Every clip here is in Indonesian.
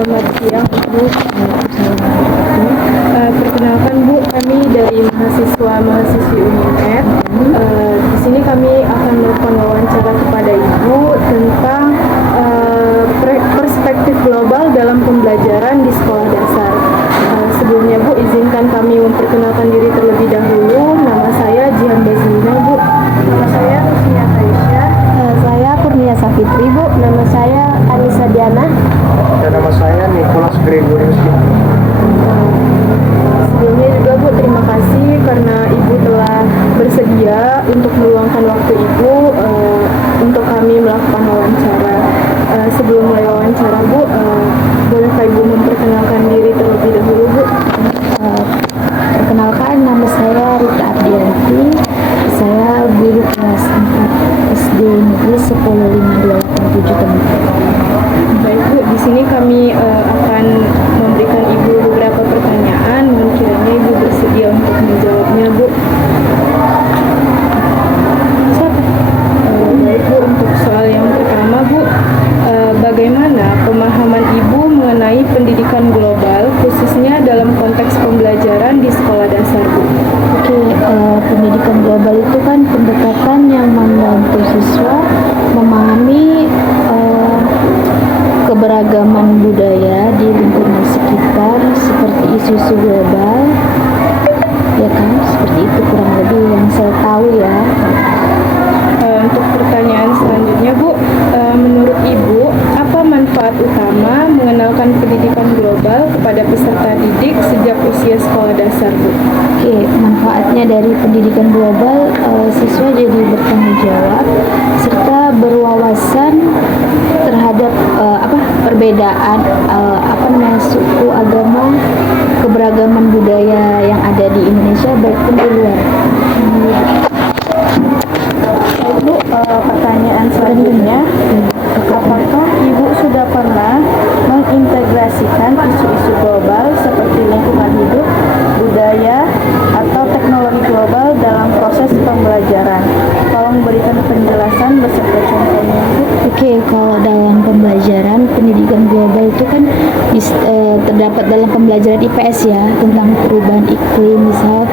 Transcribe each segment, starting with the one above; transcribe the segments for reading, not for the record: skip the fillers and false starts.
Selamat siang Ibu. Perkenalkan Bu, kami dari mahasiswa-mahasiswi UNED. Di sini kami akan melakukan wawancara kepada Ibu tentang perspektif global dalam pembelajaran di sekolah dasar. Sebelumnya Bu, izinkan kami memperkenalkan diri terlebih dahulu. Nama saya Jihan Bazmina Bu. Nama saya Rusnia Aisyah. Saya Kurnia Safitri Bu. Nama saya Anissa Diana. Dan nama saya Nicholas Gregorius. Sebelumnya juga Bu, terima kasih karena Ibu telah bersedia untuk meluangkan waktu Ibu untuk kami melakukan wawancara. Sebelum mulai wawancara Bu, bolehkah Ibu memperkenalkan diri terlebih dahulu Bu? Perkenalkan, nama saya Rita Ardianti. Saya guru kelas 4 SD Negeri 10527 Temukan. Baik Bu, di sini kami akan memberikan Ibu beberapa pertanyaan. Kiranya Ibu bersedia untuk menjawabnya Bu. Baik Bu, untuk soal yang pertama Bu, bagaimana pemahaman Ibu mengenai pendidikan global khususnya dalam konteks pembelajaran di sekolah dasar Bu? Pendidikan global itu kan pendekatan yang membantu siswa memahami keberagaman budaya di lingkungan sekitar seperti isu-isu global, ya kan, seperti itu kurang lebih yang saya tahu ya. Untuk pertanyaan selanjutnya Bu, menurut Ibu apa manfaat utama mengenalkan pendidikan global kepada peserta didik sejak usia sekolah dasar Bu? Manfaatnya dari pendidikan global, siswa jadi bertanggung jawab serta berwawasan terhadap perbedaan suku, agama, keberagaman budaya yang ada di Indonesia maupun di luar. Bu, pertanyaan selanjutnya, apakah Ibu sudah pernah mengintegrasikan isu-isu global seperti lingkungan hidup, budaya, atau teknologi global dalam proses pembelajaran? Tolong berikan penjelasan beserta contohnya Bu. Kalau dalam pembelajaran pendidikan global itu kan terdapat dalam pembelajaran IPS ya, tentang perubahan iklim. Misal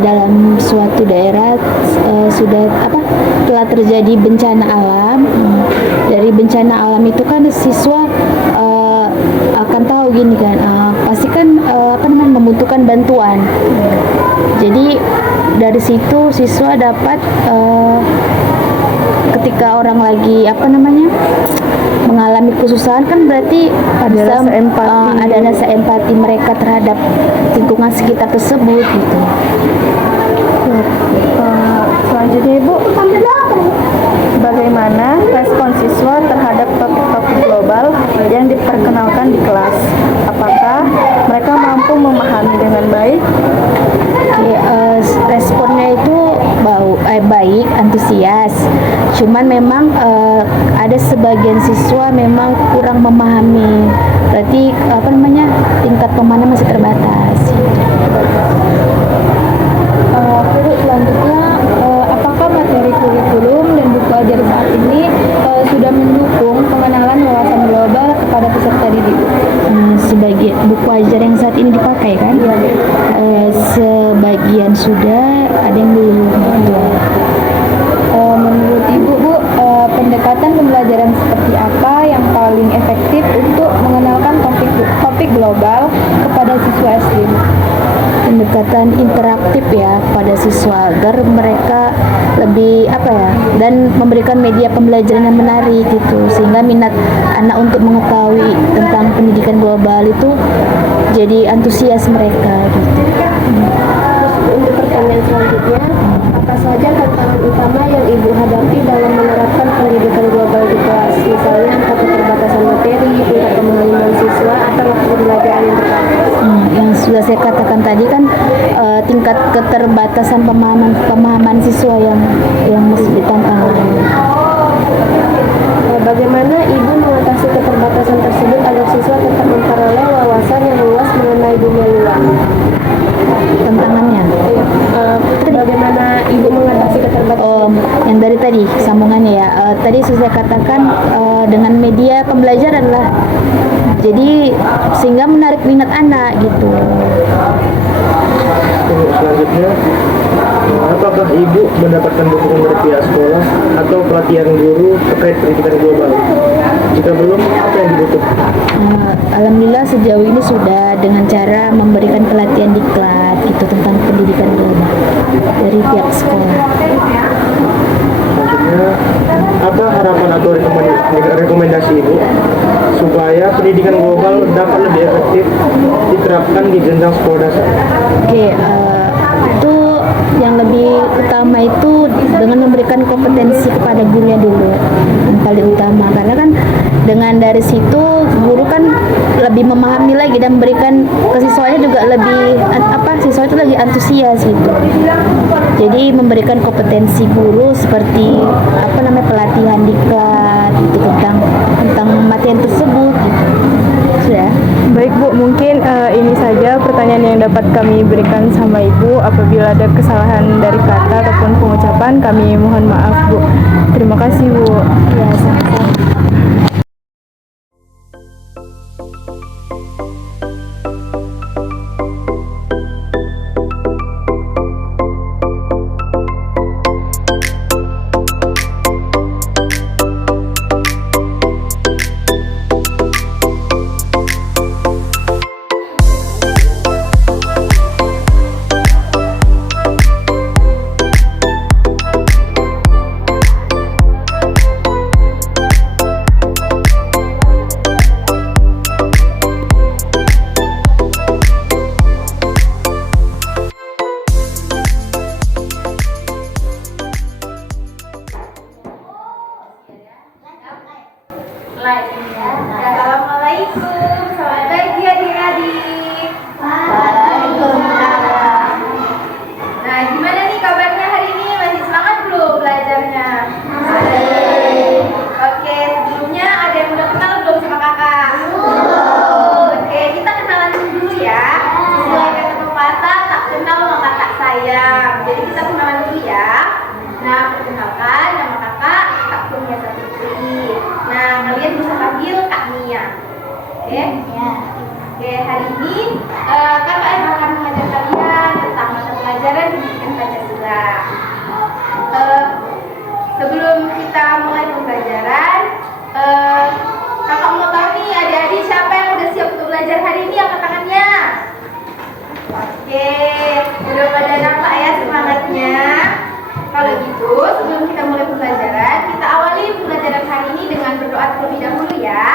dalam suatu daerah telah terjadi bencana alam. Dari bencana alam itu kan siswa akan tahu gini kan, pasti kan membutuhkan bantuan. Jadi dari situ siswa dapat ketika orang lagi mengalami kesusahan kan berarti ada rasa empati mereka terhadap lingkungan sekitar tersebut gitu. Selanjutnya Ibu, bagaimana respon siswa terhadap topik-topik global yang diperkenalkan di kelas? Apakah mereka mampu memahami dengan baik? Responnya itu baik, antusias. Cuman memang ada sebagian siswa memang kurang memahami. Berarti tingkat pemahaman masih terbatas. Selanjutnya, apakah materi kurikulum dan buku ajar saat ini sudah mendukung pengenalan wawasan global kepada peserta didik? Sebagian buku ajar yang saat ini dipakai kan? Sebagian sudah, ada yang belum. Menurut Ibu Bu, pendekatan pembelajaran seperti apa yang paling efektif untuk mengenalkan topik global kepada siswa SD? Pendekatan interaktif ya pada siswa agar mereka lebih dan memberikan media pembelajaran yang menarik gitu, sehingga minat anak untuk mengetahui tentang pendidikan global itu jadi antusias mereka gitu. Untuk pertanyaan selanjutnya, apa saja tantangan utama yang Ibu hadapi dalam menerapkan pendidikan global di kelas? Misalnya keterbatasan materi, tingkat pemahaman siswa, atau waktu pembelajaran yang terbatas. Yang sudah saya katakan tadi kan, tingkat keterbatasan pemahaman siswa yang mesti ditantang. Bagaimana Ibu mengatasi keterbatasan tersebut agar siswa tetap memperoleh wawasan yang luas mengenai dunia luar? Tantangannya. Bagaimana Ibu mengatasi keterbatasan? Yang dari tadi sambungannya ya. Tadi sudah saya katakan dengan media pembelajaran lah. Jadi sehingga menarik minat anak gitu. Untuk selanjutnya, apakah ibu mendapatkan dukungan dari pihak sekolah atau pelatihan guru terkait pendidikan global? Jika belum, apa yang dibutuhkan? Alhamdulillah sejauh ini sudah dengan cara memberikan pelatihan diklat gitu tentang pendidikan global dari pihak sekolah. Selanjutnya, apa harapan atau rekomendasi ibu supaya pendidikan global dapat lebih efektif diterapkan di jenjang sekolah dasar? Oke, itu yang lebih utama itu dengan memberikan kompetensi kepada gurunya dulu yang paling utama, karena kan dengan dari situ guru kan lebih memahami lagi dan memberikan ke siswanya juga lebih siswa itu lagi antusias gitu. Jadi memberikan kompetensi guru seperti pelatihan diklat gitu tentang materi tersebut gitu. Sudah. Baik Bu, mungkin ini saja pertanyaan yang dapat kami berikan sama Ibu. Apabila ada kesalahan dari kata ataupun pengucapan, kami mohon maaf Bu. Terima kasih Bu. Ya, sama-sama. Assalamualaikum, selamat pagi adik-adik. Waalaikumsalam. Nah, gimana nih kabarnya hari ini? Masih semangat belum belajarnya? Masih. Oke, sebelumnya ada yang udah kenal belum sama kakak? Oke, kita kenalan dulu ya. Sesuai kata pepatah, tak kenal maka tak sayang. Jadi kita kenalan dulu ya. Nah, perkenalkan nama kakak Kurnia Satri. Nah, kalian bisa panggil Kak Nia. Oke? Ya. Oke, hari ini kakak akan mengajar kalian tentang mata pelajaran pendidikan Pancasila. Sebelum kita mulai pembelajaran, kakak mau tahu nih adik-adik siapa yang udah siap untuk belajar hari ini, angkat tangannya. Oke, udah pada nampak ya semangatnya. Kalau gitu, sebelum kita mulai pembelajaran, kita awali pembelajaran hari ini dengan berdoa terlebih dahulu ya.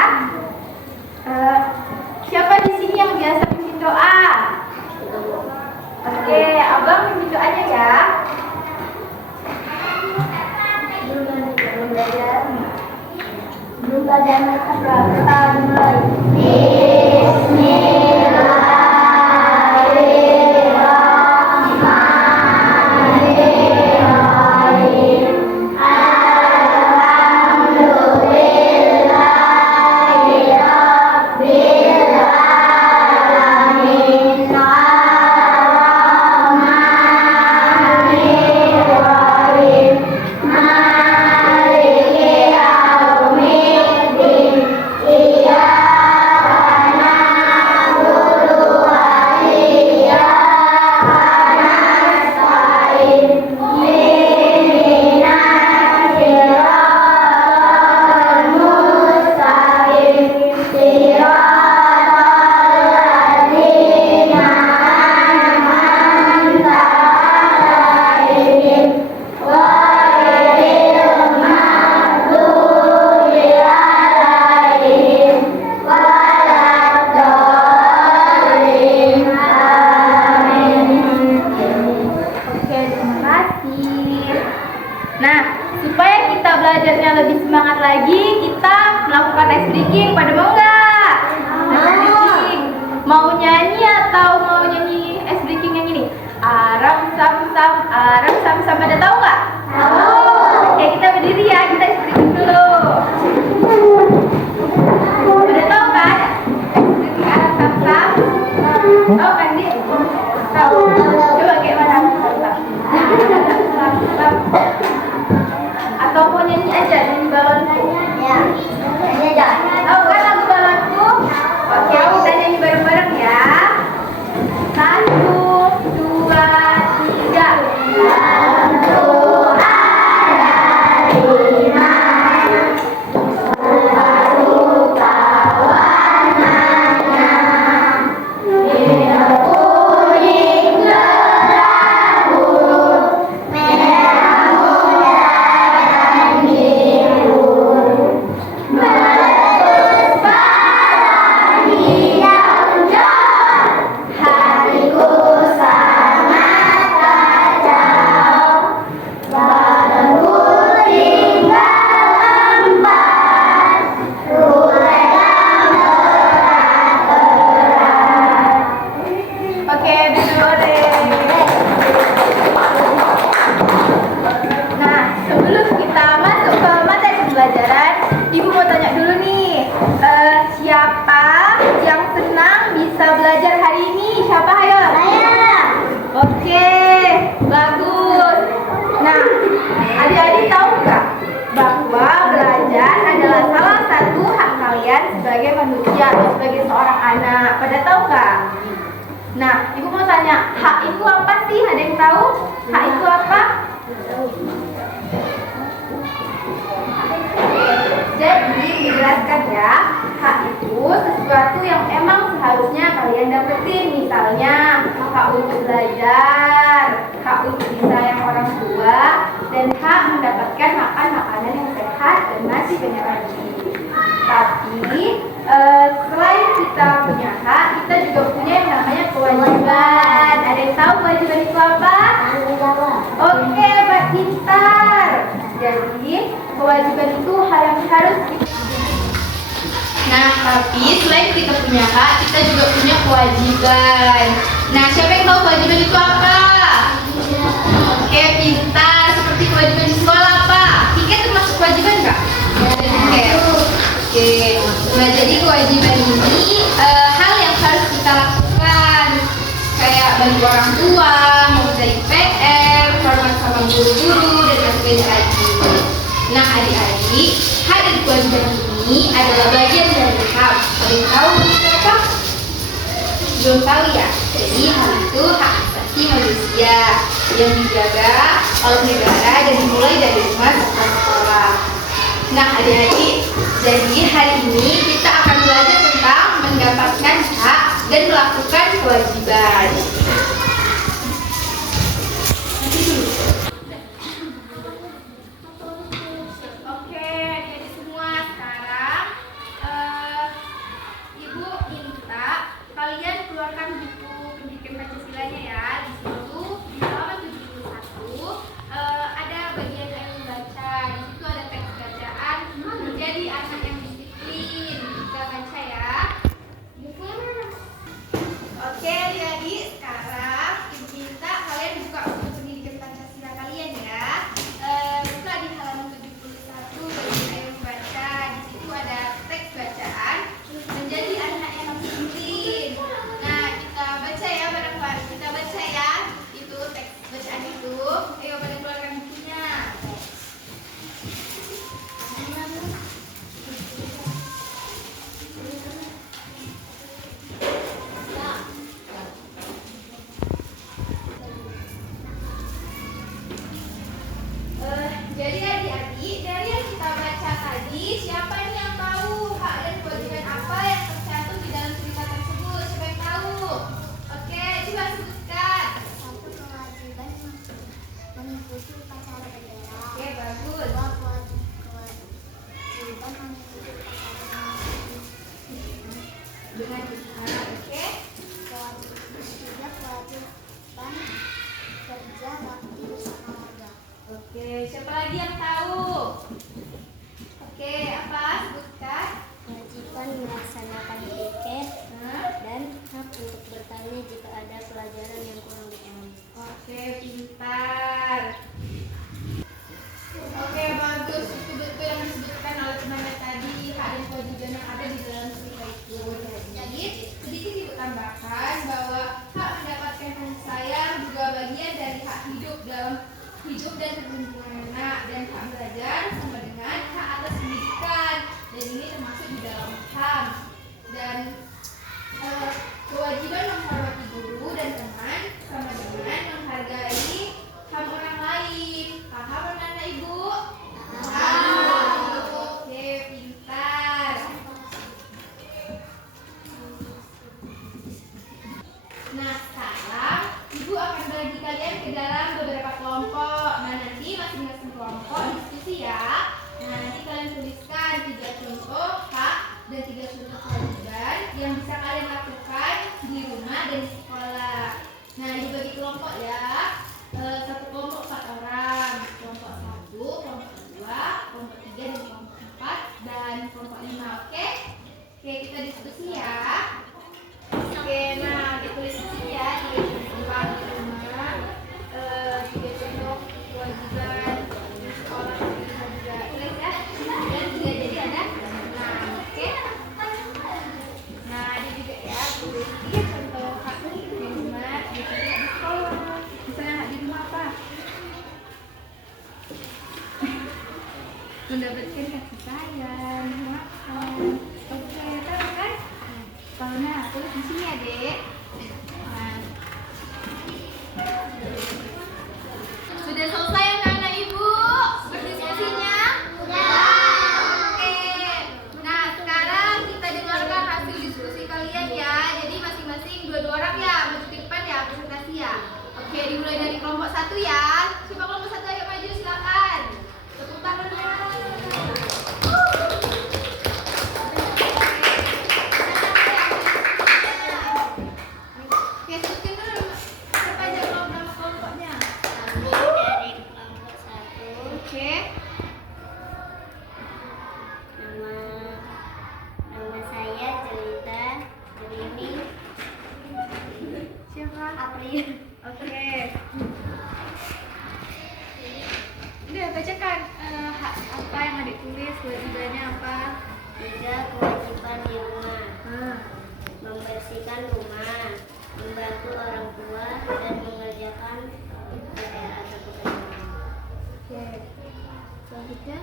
Siapa di sini yang biasa pimpin doa? Oke, abang pimpin doanya ya. Belum belajar kita mulai. belajarnya lebih semangat lagi, kita melakukan ice breaking. Pada mau nggak? Ice breaking. Mau nyanyi atau mau nyanyi ice breaking yang ini? Aram sam sam. Pada tahu nggak? Oke, kita berdiri ya, kita ice breaking dulu. Pada tahu kan? Ice breaking aram sam. Tahu kan dia? Tahu. Coba kayak mana? Atau mau nyanyi aja, nyanyi balon aja. Ya. sebagai seorang anak? Pada tahu nggak? Nah, ibu mau tanya, hak itu apa sih? Ada yang tahu? Hak itu apa? Jadi dijelaskan ya, hak itu sesuatu yang emang seharusnya kalian dapetin. Misalnya hak untuk belajar, hak untuk disayang orang tua, dan hak mendapatkan makan makanan yang sehat dan masih banyak lagi. Tapi selain kita punya hak, kita juga punya yang namanya kewajiban. Ada yang tahu kewajiban itu apa? Oke, Mbak pintar. Jadi kewajiban itu hal yang harus kita. Nah, tapi selain kita punya hak, kita juga punya kewajiban. Nah, siapa yang tahu kewajiban itu apa? Oke, pintar. Seperti kewajiban di sekolah apa? Tiket termasuk kewajiban nggak? Oke. Nah, jadi kewajiban ini hal yang harus kita lakukan, kayak bantu orang tua, mengerjain PR, hormat sama guru-guru, dan masih banyak lagi. Nah, adik-adik, hak dan kewajiban ini adalah bagian dari hak. Ada yang tahu apa? Belum tahu ya? Jadi hal itu hak asasi manusia yang dijaga oleh negara dan dimulai dari rumah sampai sekolah. Nah, adik-adik, jadi hari ini kita akan belajar tentang mendapatkan hak dan melakukan kewajiban. Oke, jadi semua sekarang Ibu minta kalian keluarkan buku pendidikan Pancasilanya ya. Di situ di halaman 71 ada bagian yang membaca. Di situ ada teks bacaan menjadi anak yang disiplin. Kita baca ya. Oke, jadi sekarang Ibu minta kalian buka buku pendidikan Pancasila kalian ya. Buka di halaman 71 bagian yang membaca. Di situ ada teks bacaan menjadi anak yang disiplin. Nah, kita baca ya bareng-bareng. Kita baca ya. Itu teks bacaan itu. Ayo pada keluarkan bukunya. Jadi adik-adik, dari yang kita baca tadi, siapa nih yang tahu hak dan kewajiban apa yang tercantum di dalam cerita tersebut? Siapa yang tahu? Oke, coba sebutkan. Satu, kewajiban mengikuti upacara bendera. Oke, bagus. Dua, kewajiban mengikuti upacara Dengan benar, oke. Tiga, kewajiban kerja bakti bersama warga. Oke, siapa lagi yang tahu? Oke, apa? Sebutkan. Kewajiban melaksanakan tiket dan hak untuk bertanya jika ada pelajaran yang kurang dipahami. Oke, pintar. Oke, bagus. Itu betul yang disebutkan oleh temannya tadi, hak dan kewajiban yang ada di dalam cerita itu. Jadi, sedikit Ibu tambahkan bahwa hak mendapatkan kasih sayang juga bagian dari hak hidup dalam hidup dan perlindungan anak, dan hak belajar sama dengan hak atas pendidikan, dan ini termasuk di dalam HAM. Dan kewajiban menghormati guru dan teman sama dengan menghargai HAM orang lain. Paham anak-anak Ibu? Paham. Oke, pintar. Nah, sekarang Ibu akan bagi kalian ke dalam beberapa kelompok. Nah, nanti masing-masing kelompok diskusi ya. Nah, nanti kalian tuliskan 3 contoh hak dan 3 contoh kewajiban yang bisa kalian lakukan di rumah dan di sekolah. Nah, dibagi kelompok ya. Satu kelompok 4 orang. Kelompok 1, kelompok 2, kelompok 3, dan kelompok 4, dan kelompok 5. Oke? Oke, kita diskusi ya. Oke, nah ditulis di sini ya, 3 contoh di rumah, 3 contoh kewajiban di sekolah di rumah juga tulis ya, dan 3 jadi ada 6. Oke. Nah, ada juga ya, tulis 3 contoh hak di rumah, 3 contoh di sekolah. Misalnya hak di rumah apa? Mendapatkan kasih sayang, makan. Oke, tahu kan? tulis di sini ya, Dek. Nah. Sudah selesai anak-anak Ibu berdiskusinya? Oke. Nah, sekarang kita dengarkan hasil diskusi kalian ya. Jadi masing-masing dua orang ya, maju ke depan ya, presentasi ya. Oke, dimulai dari kelompok 1 ya. Coba kelompok 1 ayo maju, silakan. Tepuk tangannya. Oke, sebutin dulu siapa aja nama kelompoknya. Dari kelompok 1, Oke. nama saya Jelita Jelini Siapa? April. Oke. Udah bacakan apa yang adik tulis, kewajibannya apa? 3 kewajiban di rumah: membersihkan rumah, membantu orang tua, dan mengerjakan PR atau pekerjaan. Oke. Selanjutnya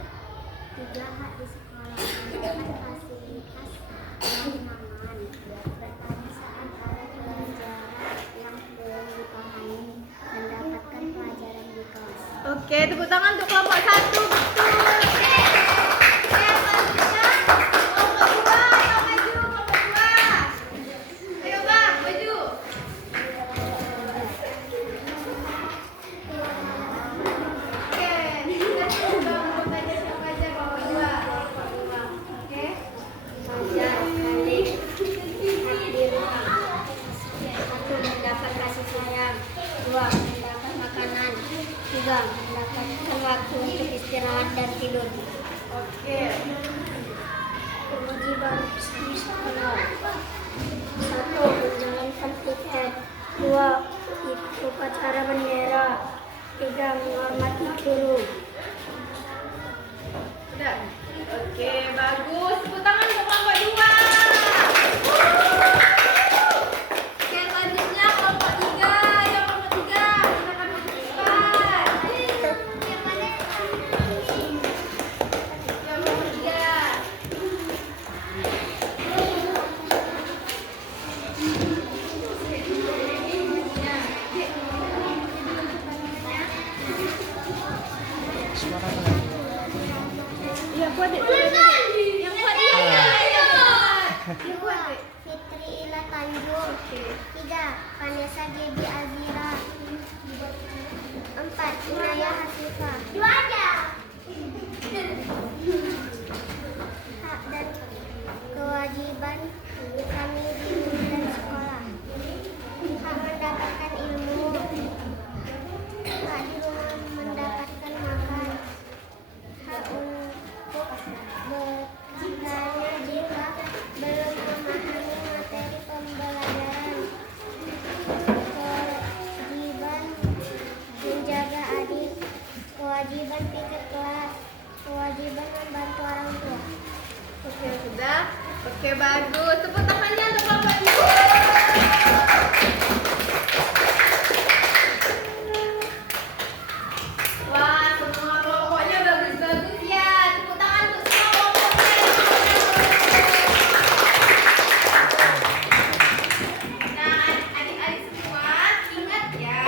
3 hak di sekolah: mendapatkan fasilitas yang aman, bertanya saat ada pelajaran yang belum dipahami, mendapatkan pelajaran di kelas. Oke, tepuk tangan untuk kelompok 1. Betul. Oke, selanjutnya kelompok 2. Ayo maju kelompok 2. Ayo Bang, maju. Oke, kita coba mau tanya siapa aja kelompok 2. Oke. Belajar balik hak di rumah: 1 mendapat kasih sayang, 2 mendapat makanan, 3 mendapatkan waktu untuk istirahat dan tidur. Oke. Kewajiban di sekolah: 1 menjalankan piket, 2 ikut upacara bendera, 3 menghormati guru. Udah. Oke, bagus. Tepuk tangan untuk kelompok 2. Oke, selanjutnya kelompok 3. Ayo kelompok 3. Silakan maju ke depan. Ya, kelompok 3. Iya, kuat deh. Yang kuat iya. Yang kuat deh. Fitri Ila Tanjung. 3 Vanessa Gebi Azira. 4 Inaya Hasifah. 2 aja. Hak dan kewajiban kami di rumah dan sekolah: hak mendapatkan ilmu, hak di rumah mendapatkan makan, hak untuk bertanya jika belum memahami materi pembelajaran, kewajiban menjaga adik, kewajiban piket kelas, kewajiban membantu orang tua. Oke, sudah. Oke, bagus. Tepuk tangannya untuk kelompok 2. Wah, semua kelompoknya bagus-bagus ya. Tepuk tangan untuk semua kelompoknya. Nah, adik-adik semua, ingat ya,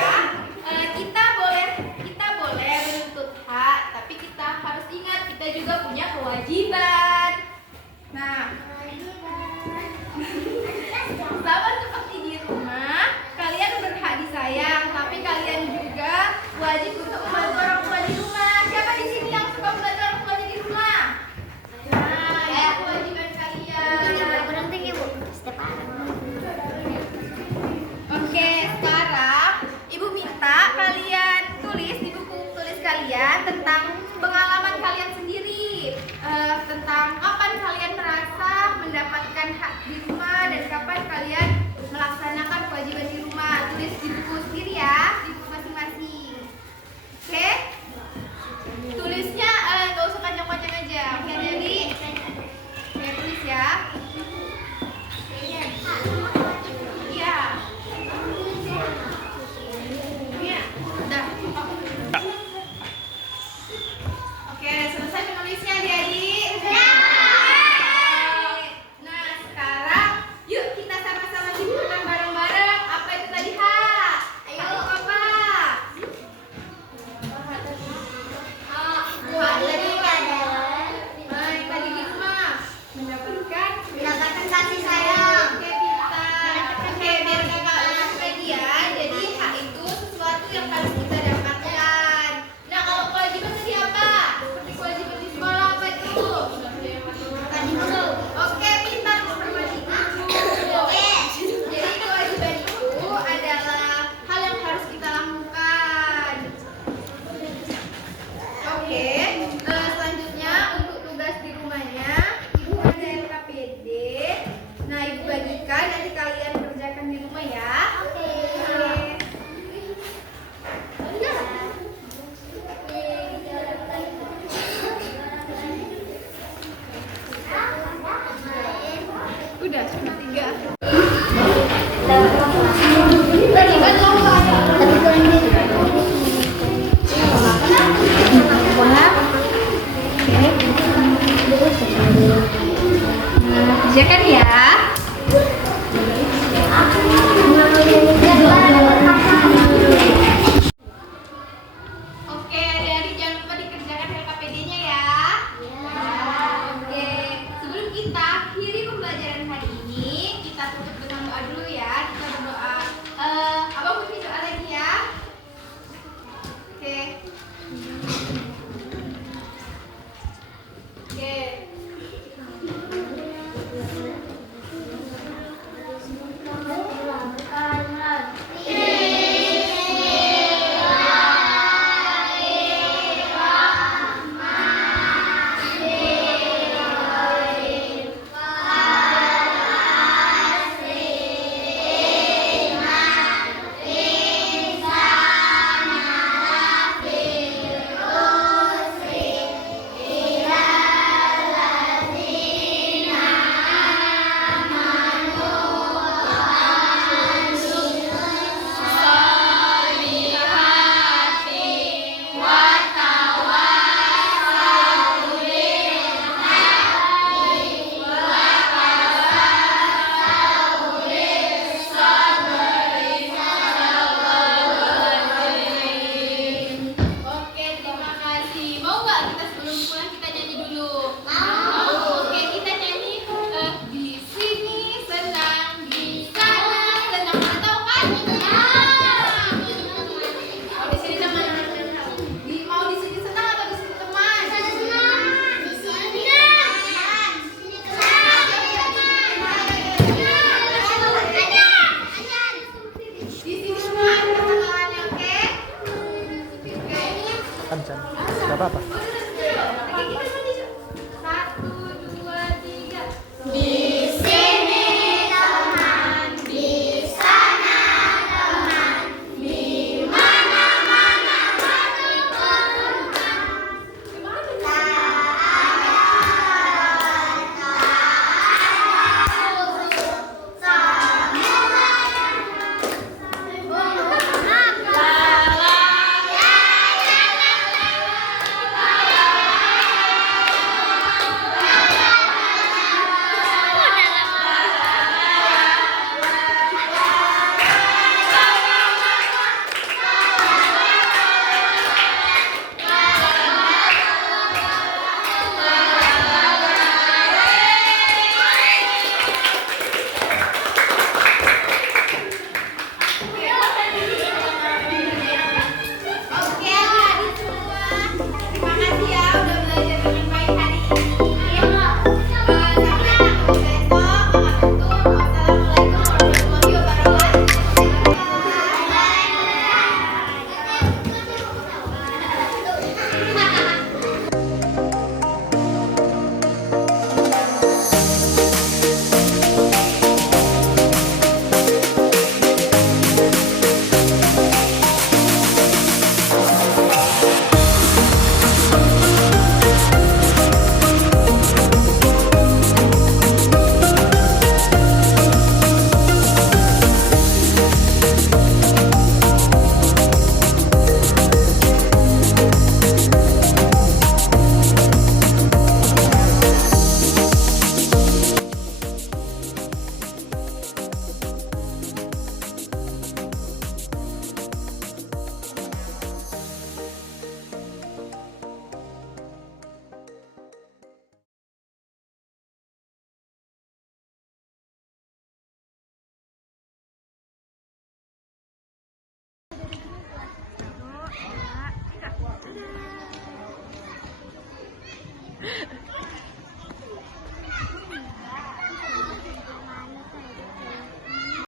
kita boleh menuntut hak, tapi kita harus ingat kita juga punya kewajiban. Nah, sama seperti di rumah, kalian berhak disayang, tapi kalian juga wajib untuk membantu orang tua di rumah. Siapa di sini yang suka membantu orang tuanya di rumah? Nah, itu kewajiban kalian. Berhenti ibu. Stepan. Oke, sekarang Ibu minta kalian tulis di buku tulis kalian tentang pengalaman kalian sendiri, tentang kapan kalian merasa mendapatkan hak di rumah dan kapan kalian melaksanakan kewajiban di rumah. Tulis di buku sendiri